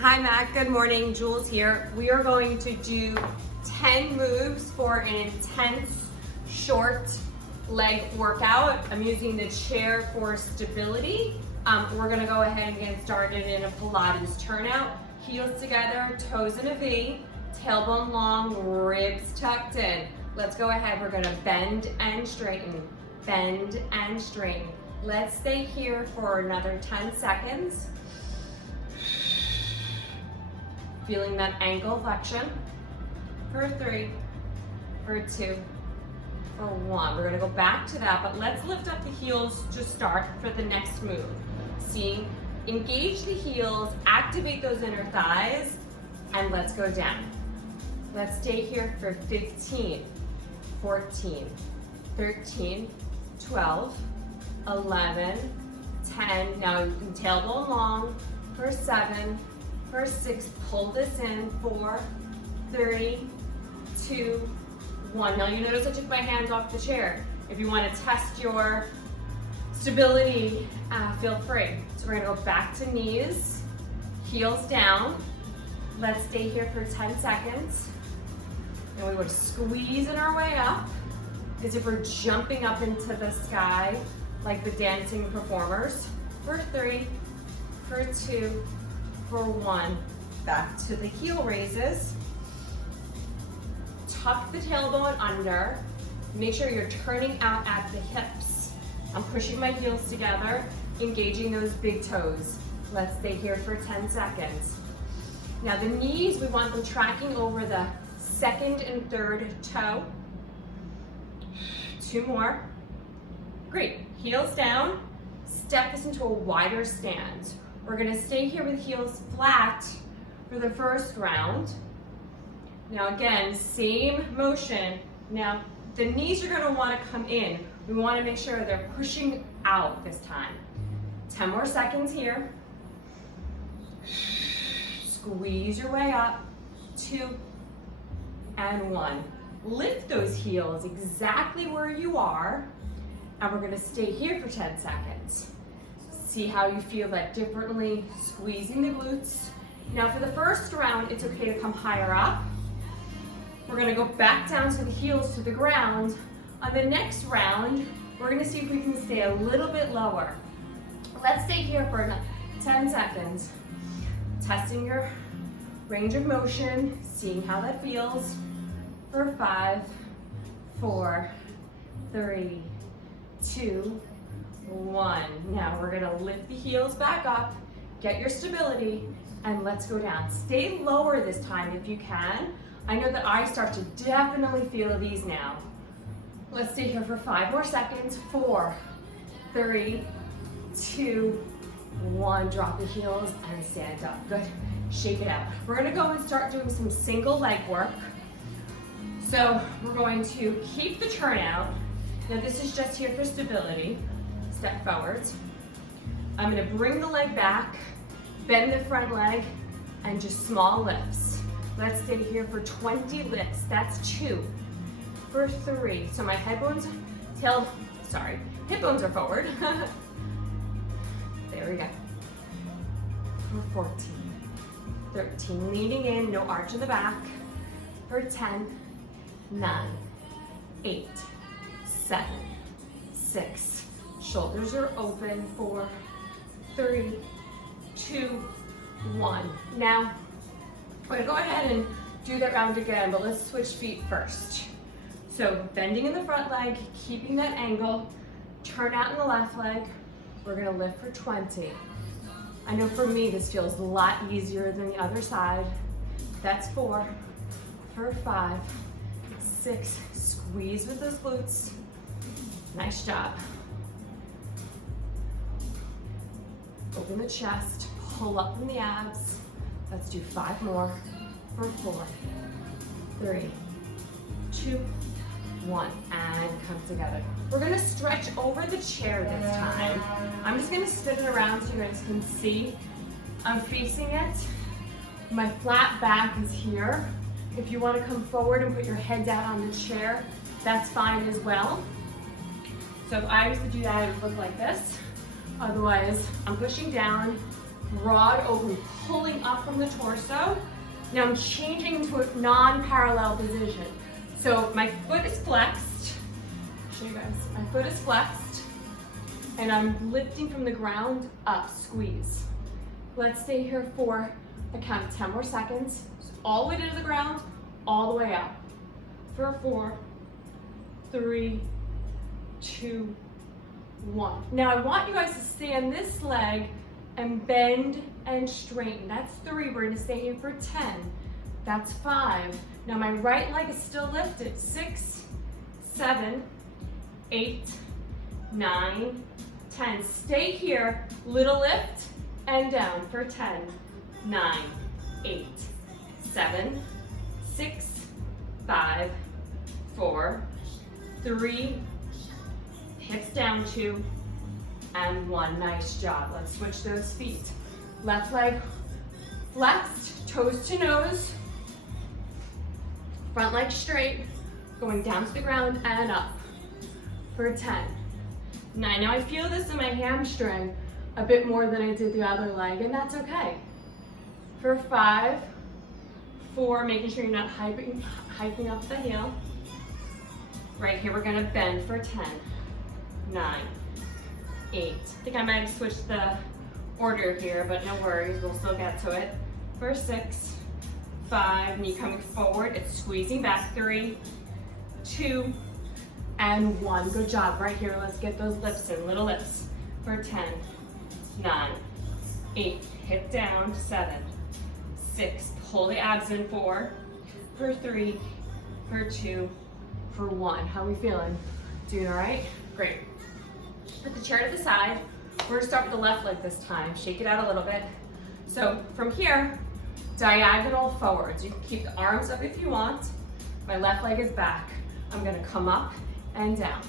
Hi Matt, good morning, Jules here. We are going to do 10 moves for an intense short leg workout. I'm using the chair for stability. We're gonna go ahead and get started in a Pilates turnout. Heels together, toes in a V, tailbone long, ribs tucked in. Let's go ahead, we're gonna bend and straighten, bend and straighten. Let's stay here for another 10 seconds. Feeling that ankle flexion. For 3, for 2, for 1. We're gonna go back to that, but let's lift up the heels to start for the next move. See, engage the heels, activate those inner thighs, and let's go down. Let's stay here for 15, 14, 13, 12, 11, 10. Now you can tailbone long for 7, for 6, pull this in, 4, 3, 2, 1. Now you notice I took my hands off the chair. If you want to test your stability, feel free. So we're gonna go back to knees, heels down. Let's stay here for 10 seconds. And we would squeeze in our way up as if we're jumping up into the sky like the dancing performers. For 3, for 2, for 1. Back to the heel raises. Tuck the tailbone under. Make sure you're turning out at the hips. I'm pushing my heels together, engaging those big toes. Let's stay here for 10 seconds. Now the knees, we want them tracking over the second and third toe. 2 more. Great, heels down. Step this into a wider stand. We're gonna stay here with heels flat for the first round. Now again, same motion. Now the knees are gonna wanna come in. We wanna make sure they're pushing out this time. 10 more seconds here. Squeeze your way up. 2 and 1. Lift those heels exactly where you are, and we're gonna stay here for 10 seconds. See how you feel that differently, squeezing the glutes. Now for the first round, it's okay to come higher up. We're gonna go back down to the heels to the ground. On the next round, we're gonna see if we can stay a little bit lower. Let's stay here for 10 seconds. Testing your range of motion, seeing how that feels. For 5, 4, 3, 2, 1. Now we're gonna lift the heels back up, get your stability, and let's go down. Stay lower this time if you can. I know that I start to definitely feel these now. Let's stay here for 5 more seconds. 4, 3, 2, 1. Drop the heels and stand up. Good. Shake it out. We're gonna go and start doing some single leg work. So we're going to keep the turnout. Now this is just here for stability. Step forwards. I'm gonna bring the leg back, bend the front leg, and just small lifts. Let's stay here for 20 lifts. That's 2. For 3. So my hip bones are forward. There we go. For 14. 13, leaning in, no arch in the back. For 10, 9, 8, 7, 6. Shoulders are open. 4, 3, 2, 1. Now, we're gonna go ahead and do that round again, but let's switch feet first. So bending in the front leg, keeping that angle, turn out in the left leg. We're gonna lift for 20. I know for me, this feels a lot easier than the other side. That's 4, for 5, 6, squeeze with those glutes. Nice job. Open the chest, pull up from the abs. Let's do 5 more. For 4, 3, 2, 1, and come together. We're gonna stretch over the chair this time. I'm just gonna spin it around so you guys can see. I'm facing it. My flat back is here. If you wanna come forward and put your head down on the chair, that's fine as well. So if I was to do that, it would look like this. Otherwise, I'm pushing down, broad open, pulling up from the torso. Now I'm changing to a non-parallel position. So my foot is flexed. Show you guys, my foot is flexed, and I'm lifting from the ground up, squeeze. Let's stay here for a count of 10 more seconds. So all the way to the ground, all the way up. For 4, 3, 2, 1. Now I want you guys to stay on this leg and bend and straighten. That's 3. We're gonna stay here for 10. That's 5. Now my right leg is still lifted. 6, 7, 8, 9, 10. Stay here, little lift and down for 10, 9, 8, 7, 6, 5, 4, 3, hips down 2, and 1. Nice job. Let's switch those feet. Left leg flexed, toes to nose. Front leg straight, going down to the ground and up for 10, 9. Now I feel this in my hamstring a bit more than I did the other leg, and that's okay. For 5, 4, making sure you're not hiking up the heel. Right here, we're gonna bend for 10, 9, 8. I think I might have switched the order here, but no worries, we'll still get to it. For 6, 5, knee coming forward, it's squeezing back. 3, 2, and 1. Good job. Right here, let's get those lifts in, little lifts. For 10, 9, 8, hip down. 7, 6, pull the abs in. 4, for 3, for 2, for 1. How are we feeling? Doing all right? Great. Put the chair to the side. We're gonna start with the left leg this time. Shake it out a little bit. So from here, diagonal forwards. You can keep the arms up if you want. My left leg is back. I'm gonna come up and down,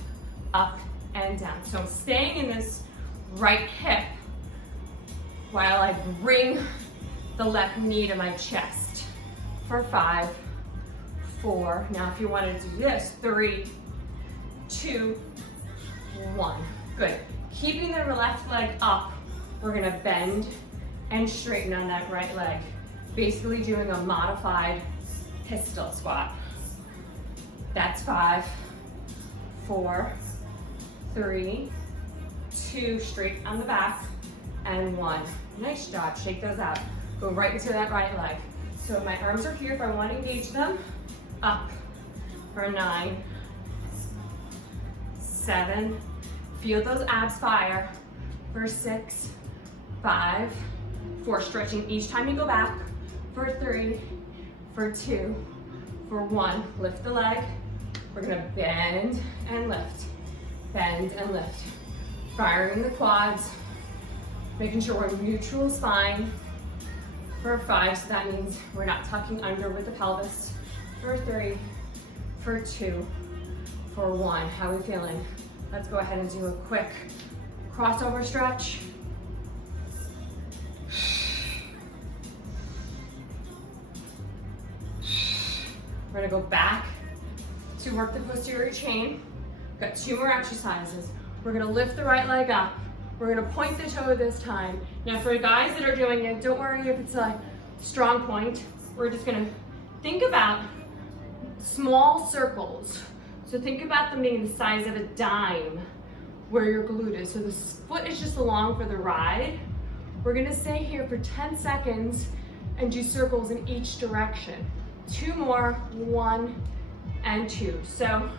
up and down. So I'm staying in this right hip while I bring the left knee to my chest. For 5, 4. Now if you wanted to do this, 3, 2, 1. Good. Keeping the left leg up, we're gonna bend and straighten on that right leg. Basically doing a modified pistol squat. That's 5, 4, 3, 2, straight on the back, and 1. Nice job, shake those out. Go right into that right leg. So my arms are here if I want to engage them. Up for 9, 7, feel those abs fire. For 6, 5, 4, stretching each time you go back. For 3, for 2, for 1, lift the leg. We're gonna bend and lift, bend and lift. Firing the quads, making sure we're neutral spine. For 5, so that means we're not tucking under with the pelvis. For 3, for 2, for 1. How are we feeling? Let's go ahead and do a quick crossover stretch. We're gonna go back to work the posterior chain. Got 2 more exercises. We're gonna lift the right leg up. We're gonna point the toe this time. Now for guys that are doing it, don't worry if it's a strong point. We're just gonna think about small circles. So think about them being the size of a dime where your glute is. So the foot is just along for the ride. We're gonna stay here for 10 seconds and do circles in each direction. 2 more, 1 and 2. So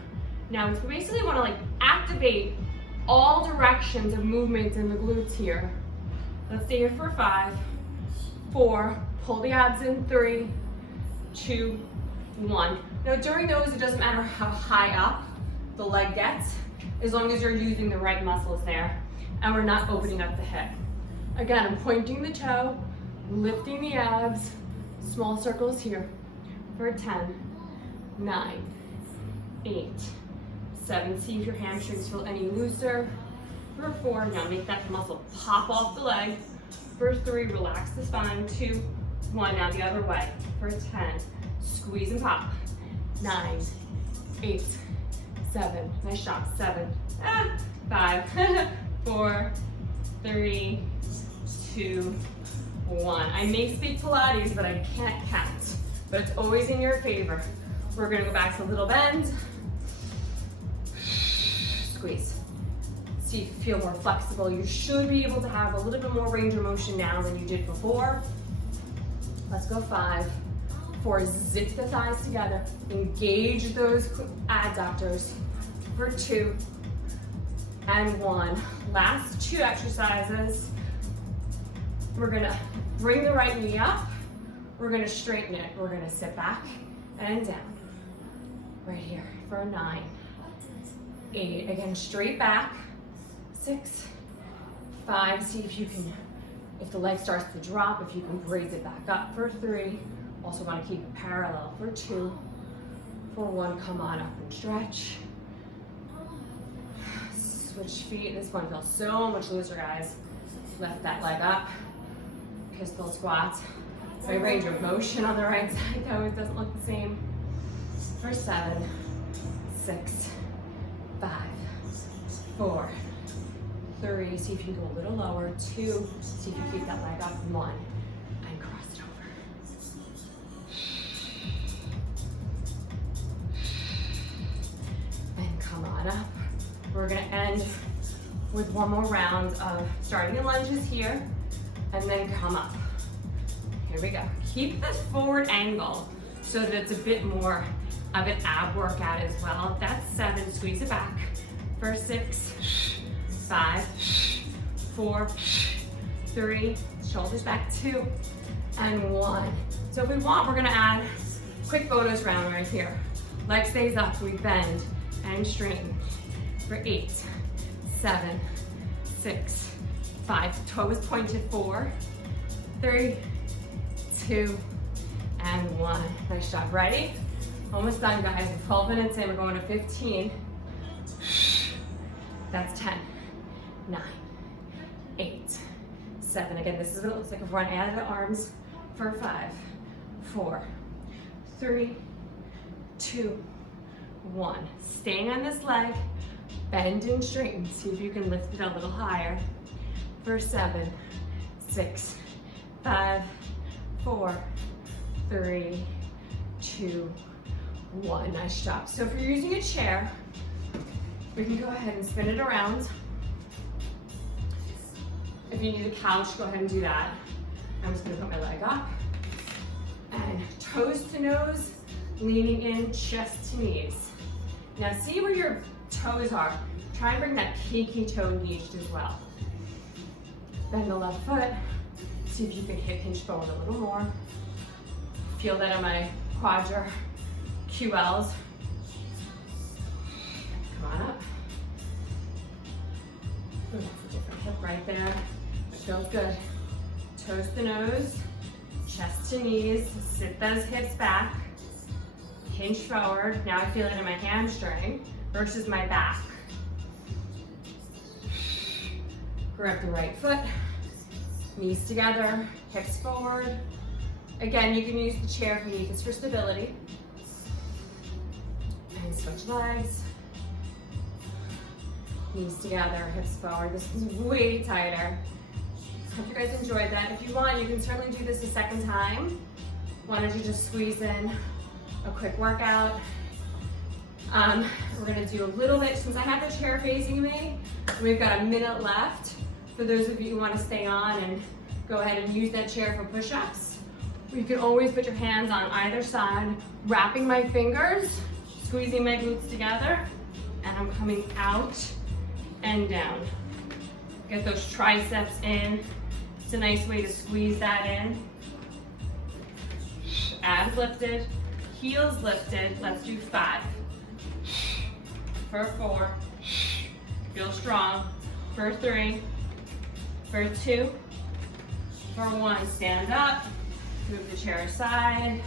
now we basically wanna activate all directions of movement in the glutes here. Let's stay here for 5, 4, pull the abs in. 3, 2, 1. Now during those, it doesn't matter how high up the leg gets, as long as you're using the right muscles there and we're not opening up the hip. Again, I'm pointing the toe, lifting the abs, small circles here. For 10, 9, 8, 7. See if your hamstrings feel any looser. For 4, now make that muscle pop off the leg. For 3, relax the spine. 2, 1, now the other way. For 10, squeeze and pop. 9, 8, 7, nice job. 7, 5, 4, 3, 2, 1. I may speak Pilates, but I can't count. But it's always in your favor. We're gonna go back to a little bend. Squeeze. See if you feel more flexible. You should be able to have a little bit more range of motion now than you did before. Let's go 5, 4, zip the thighs together. Engage those adductors for 2 and 1. Last 2 exercises. We're gonna bring the right knee up. We're gonna straighten it. We're gonna sit back and down. Right here for a 9, 8. Again, straight back. 6, 5. See if you can, if the leg starts to drop, if you can raise it back up for 3. Also want to keep it parallel for 2. For 1, come on up and stretch. Switch feet. This one feels so much looser, guys. Lift that leg up. Pistol squats. My range of motion on the right side, though, it doesn't look the same. For 7, 6, 5, 4, 3. See if you can go a little lower. 2. See if you keep that leg up. 1. And cross it over. And come on up. We're gonna end with one more round of starting in lunges here, and then come up. Here we go. Keep this forward angle so that it's a bit more of an ab workout as well. That's 7. Squeeze it back. For 6, 5, 4, 3. Shoulders back. 2 and 1. So if we want, we're gonna add quick bonus round right here. Leg stays up. We bend and straighten. For 8, 7, 6, 5. Toes pointed. 4, 3, 2, and 1. Nice job. Ready? Almost done, guys. 12 minutes in. We're going to 15. That's 10, 9, 8, 7. Again, this is what it looks like if we're on out of the arms. For 5, 4, 3, 2, 1. Staying on this leg. Bend and straighten. See if you can lift it a little higher. For 7, 6, 5, 4, 3, 2, 1. Nice job. So if you're using a chair, we can go ahead and spin it around. If you need a couch, go ahead and do that. I'm just gonna put my leg up. And toes to nose, leaning in, chest to knees. Now see where your toes are. Try and bring that pinky toe niched as well. Bend the left foot. See if you can hip hinge forward a little more. Feel that on my quadra QLs. Come on up. Ooh, that's a different hip right there. It feels good. Toes to nose, chest to knees. Sit those hips back. Hinge forward. Now I feel it in my hamstring versus my back. Grab the right foot. Knees together, hips forward. Again, you can use the chair if you need this for stability. And switch legs. Knees together, hips forward. This is way tighter. Hope you guys enjoyed that. If you want, you can certainly do this a second time. Why don't you just squeeze in a quick workout. We're gonna do a little bit, since I have the chair facing me, we've got a minute left. For those of you who wanna stay on and go ahead and use that chair for push-ups, you can always put your hands on either side, wrapping my fingers, squeezing my glutes together, and I'm coming out and down. Get those triceps in. It's a nice way to squeeze that in. Abs lifted, heels lifted. Let's do 5. For 4, feel strong. For 3, for 2, for 1, stand up, move the chair aside,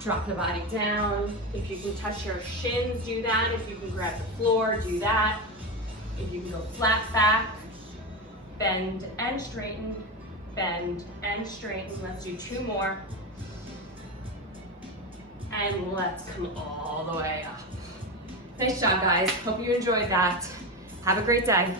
drop the body down. If you can touch your shins, do that. If you can grab the floor, do that. If you can go flat back, bend and straighten, bend and straighten. Let's do 2 more. And let's come all the way up. Nice job, guys. Hope you enjoyed that. Have a great day.